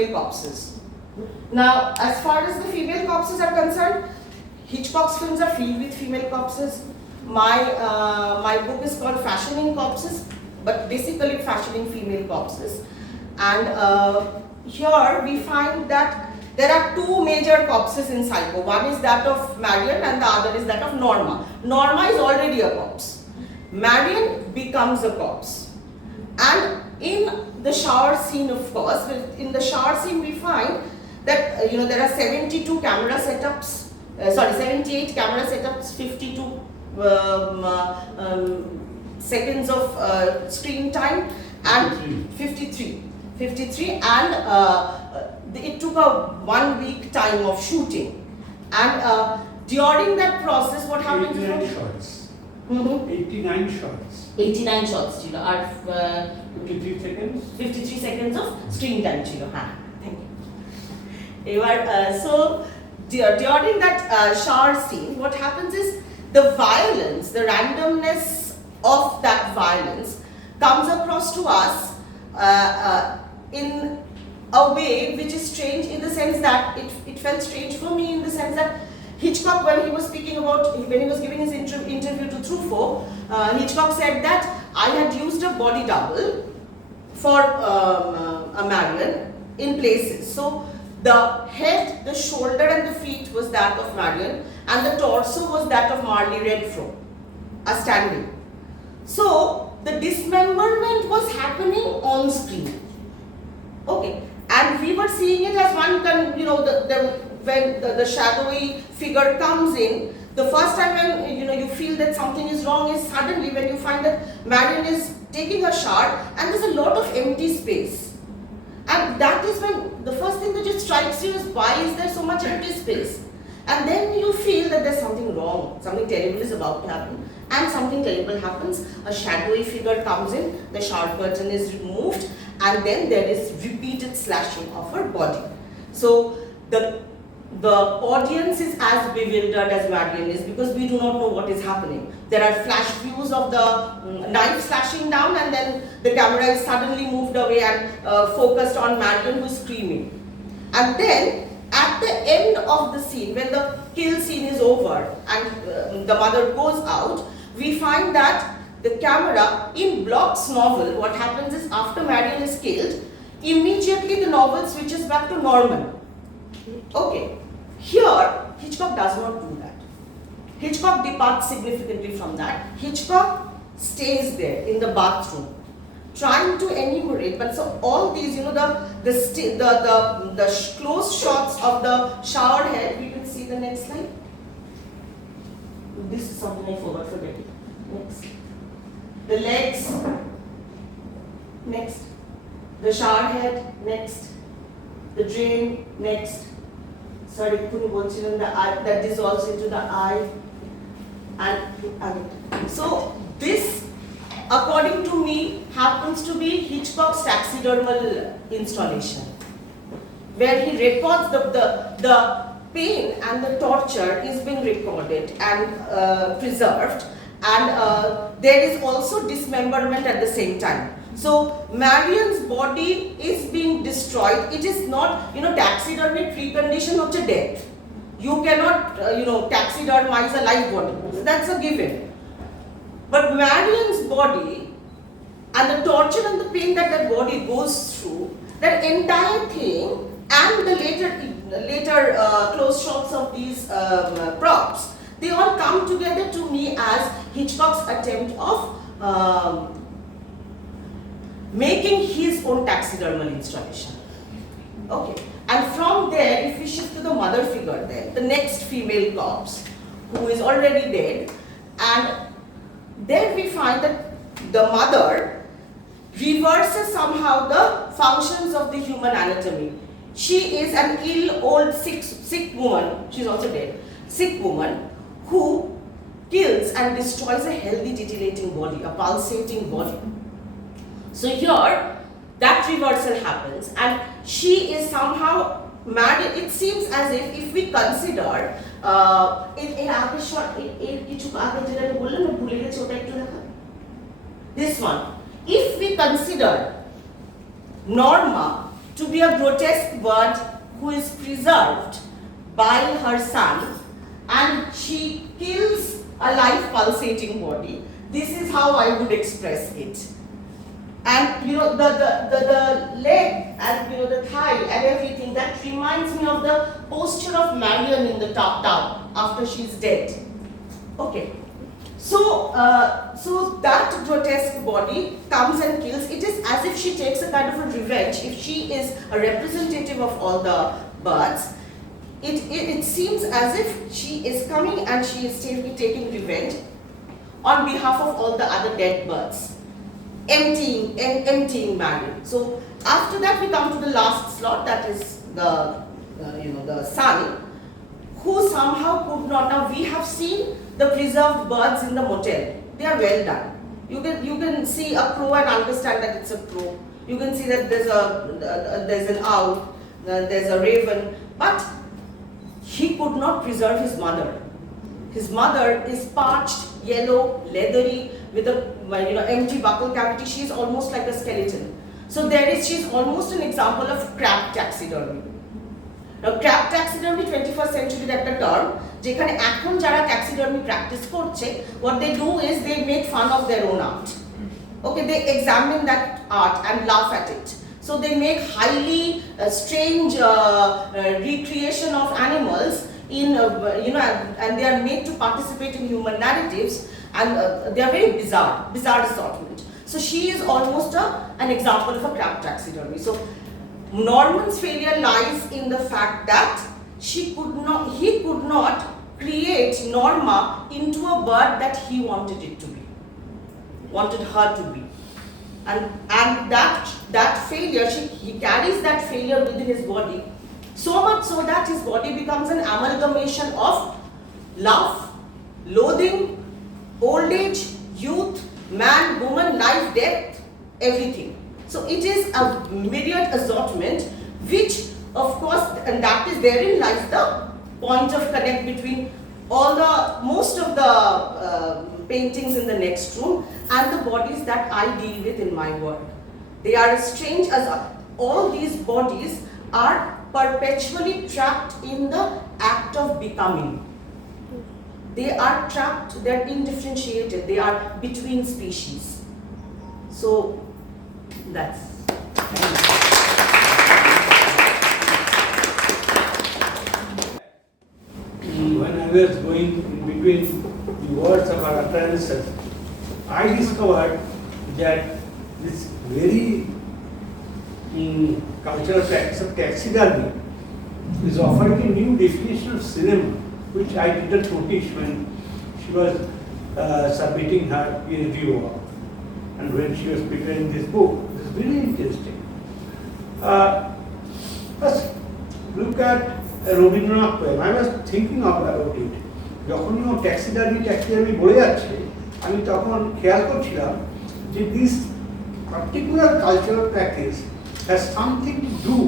female corpses. Now, as far as the female corpses are concerned, Hitchcock's films are filled with female corpses. My book is called Fashioning Corpses, but basically fashioning female corpses. And here we find that there are two major corpses in Psycho. One is that of Marion and the other is that of Norma. Norma is already a corpse. Marion becomes a corpse. And in the shower scene, of course, in the shower scene we find that there are 72 camera setups, 78 camera setups, 52 seconds of screen time, and 53 and it took a 1 week time of shooting, and during that process what happens 89 shots. 89 shots. 89 shots, are 53 seconds. 53 seconds of screen time, thank you. So during that shower scene, what happens is the violence, the randomness of that violence comes across to us in a way which is strange, in the sense that it felt strange for me, in the sense that Hitchcock, when he was speaking about, when he was giving his interview to Truffaut, Hitchcock said that I had used a body double for a Marion in places. So the head, the shoulder and the feet was that of Marion, and the torso was that of Marley Renfro, a standing. So the dismemberment was happening on screen. Okay, and we were seeing it as one, when the shadowy figure comes in, the first time when you feel that something is wrong is suddenly when you find that Marion is taking a shower and there's a lot of empty space. And that is when the first thing that just strikes you is, why is there so much empty space? And then you feel that there's something wrong, something terrible is about to happen, and something terrible happens. A shadowy figure comes in, the shower curtain is removed, and then there is repeated slashing of her body. So the audience is as bewildered as Marion is, because we do not know what is happening. There are flash views of the knife slashing down, and then the camera is suddenly moved away and focused on Marion, who is screaming. And then at the end of the scene, when the kill scene is over and the mother goes out, we find that the camera, in Bloch's novel, what happens is, after Marion is killed, immediately the novel switches back to Norman. Okay, here Hitchcock does not do that. Hitchcock departs significantly from that. Hitchcock stays there in the bathroom, trying to enumerate. But so all these, the close shots of the shower head. We can see the next slide. This is something I forgot forgetting. Next, the legs. Next, the shower head. Next, the drain. Next. Sorry, the eye that dissolves into the eye, and so this, according to me, happens to be Hitchcock's taxidermal installation, where he records the pain and the torture is being recorded and preserved, and there is also dismemberment at the same time. So Marion's body is being destroyed. It is not, taxidermy precondition of the death. You cannot, taxidermize a live body. That's a given. But Marion's body and the torture and the pain that body goes through, that entire thing, and the later close shots of these props, they all come together to me as Hitchcock's attempt of making his own taxidermal installation. Okay, and from there, if we shift to the mother figure, then the next female corpse, who is already dead, and there we find that the mother reverses somehow the functions of the human anatomy. She is an ill, old, sick woman. She's also dead. Sick woman who kills and destroys a healthy, titillating body, a pulsating body. So here, that reversal happens, and she is somehow married. It seems as if we consider this one, if we consider Norma to be a grotesque bird who is preserved by her son, and she kills a life pulsating body. This is how I would express it. And the leg and the thigh and everything, that reminds me of the posture of Marion in the tub after she's dead. Okay. So that grotesque body comes and kills. It is as if she takes a kind of a revenge. If she is a representative of all the birds, it seems as if she is coming and she is taking revenge on behalf of all the other dead birds, emptying Marion. So after that we come to the last slot, that is the sun, who somehow could not. Now we have seen the preserved birds in the motel. They are well done. You can see a crow and understand that it's a crow. You can see that there's an owl, there's a raven, but he could not preserve his mother. His mother is parched, yellow, leathery, with a empty buccal cavity. She is almost like a skeleton. So she's almost an example of crab taxidermy. Now, crab taxidermy 21st century একটা term, যেখানে এখন যারা taxidermy practice করছে, what they do is they make fun of their own art. Okay, they examine that art and laugh at it. So they make highly strange recreation of animals in and they are made to participate in human narratives, and they are very bizarre assortment. So she is almost an example of a crab taxidermy. So Norman's failure lies in the fact that he could not create Norma into a bird that he wanted it to be, wanted her to be, and that failure, he carries that failure within his body, so much so that his body becomes an amalgamation of love, loathing, old age, youth, man, woman, life, death, everything. So it is a myriad assortment, which of course, and that is therein lies the point of connect between most of the paintings in the next room and the bodies that I deal with in my work. They are as strange as all these bodies are perpetually trapped in the act of becoming. They are trapped, they are indifferentiated, they are between species. So that's. When I was going in between the words of our utterances, I discovered that this very cultural practice of taxidermy is offering a new definition of cinema, which I didn't notice when she was submitting her PhD work and when she was preparing this book. This is really interesting. First, look at a Rabindranath poem. I was thinking about it. যখনই ও taxidermy বলে যাচ্ছে, আমি তখন খেয়াল করছিলাম যে this particular cultural practice has something to do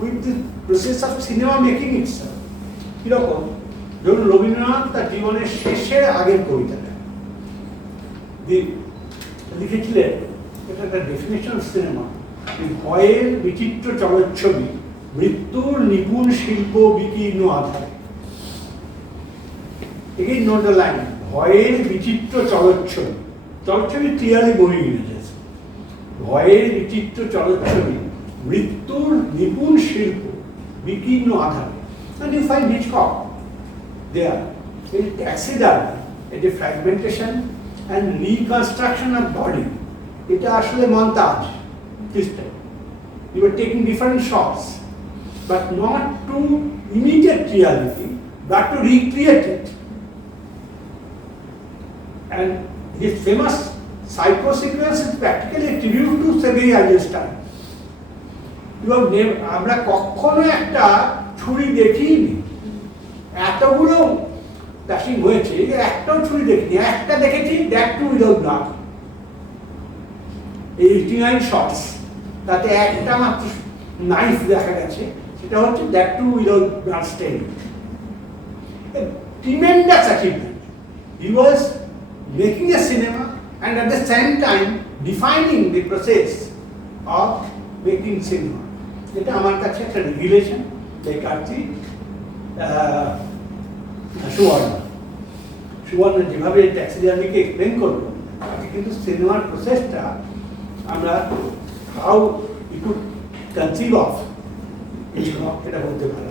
with the process of cinema making itself. কিরকম? ধরুন রবীন্দ্রনাথ তার জীবনের শেষের আগের কবিতাটা লিখেছিলেন, এটা একটা ডেফিনেশন অফ সিনেমা, ভয়ের বিচিত্র চলচ্ছবি, মৃত্যুর নিপুণ শিল্প বিকীর্ণ আধারে। Again, note the line, ভয়ের বিচিত্র চলচ্ছবি, চলচ্ছবি ক্লিয়ারলি বহি গেছে, ভয়ের বিচিত্র চলচ্ছবি, মৃত্যুর নিপুণ শিল্প বিকীর্ণ আধারে। And you find Hitchcock there. It is taxidermy, it is fragmentation and reconstruction of body. It is actually a montage system. You are taking different shots, but not to imitate reality, but to recreate it. And this famous psycho sequence is practically a tribute to Sergei Eisenstein. You have named, আমরা কখনো একটা ছুরি দেখিনি, এতগুলো প্যাশিং হয়েছে, একটাও ছুরি দেখিনি, একটা দেখেছি that too without blood, 89 shots, তাতে একটা মাত্র নাইফ দেখা গেছে, সেটা হচ্ছে that too without blood stain. Tremendous achievement. He was making a cinema and at the same time defining the process of making cinema. যেটা আমার কাছে একটা রিভিলেশন। এই কার্ডটি সুবর্ণ যেভাবে ট্যাক্সি জার্নিকে এক্সপ্লেন করলো, তাতে কিন্তু সিনেমার প্রসেসটা আমরা how you could conceive of, এটা বলতে পারি।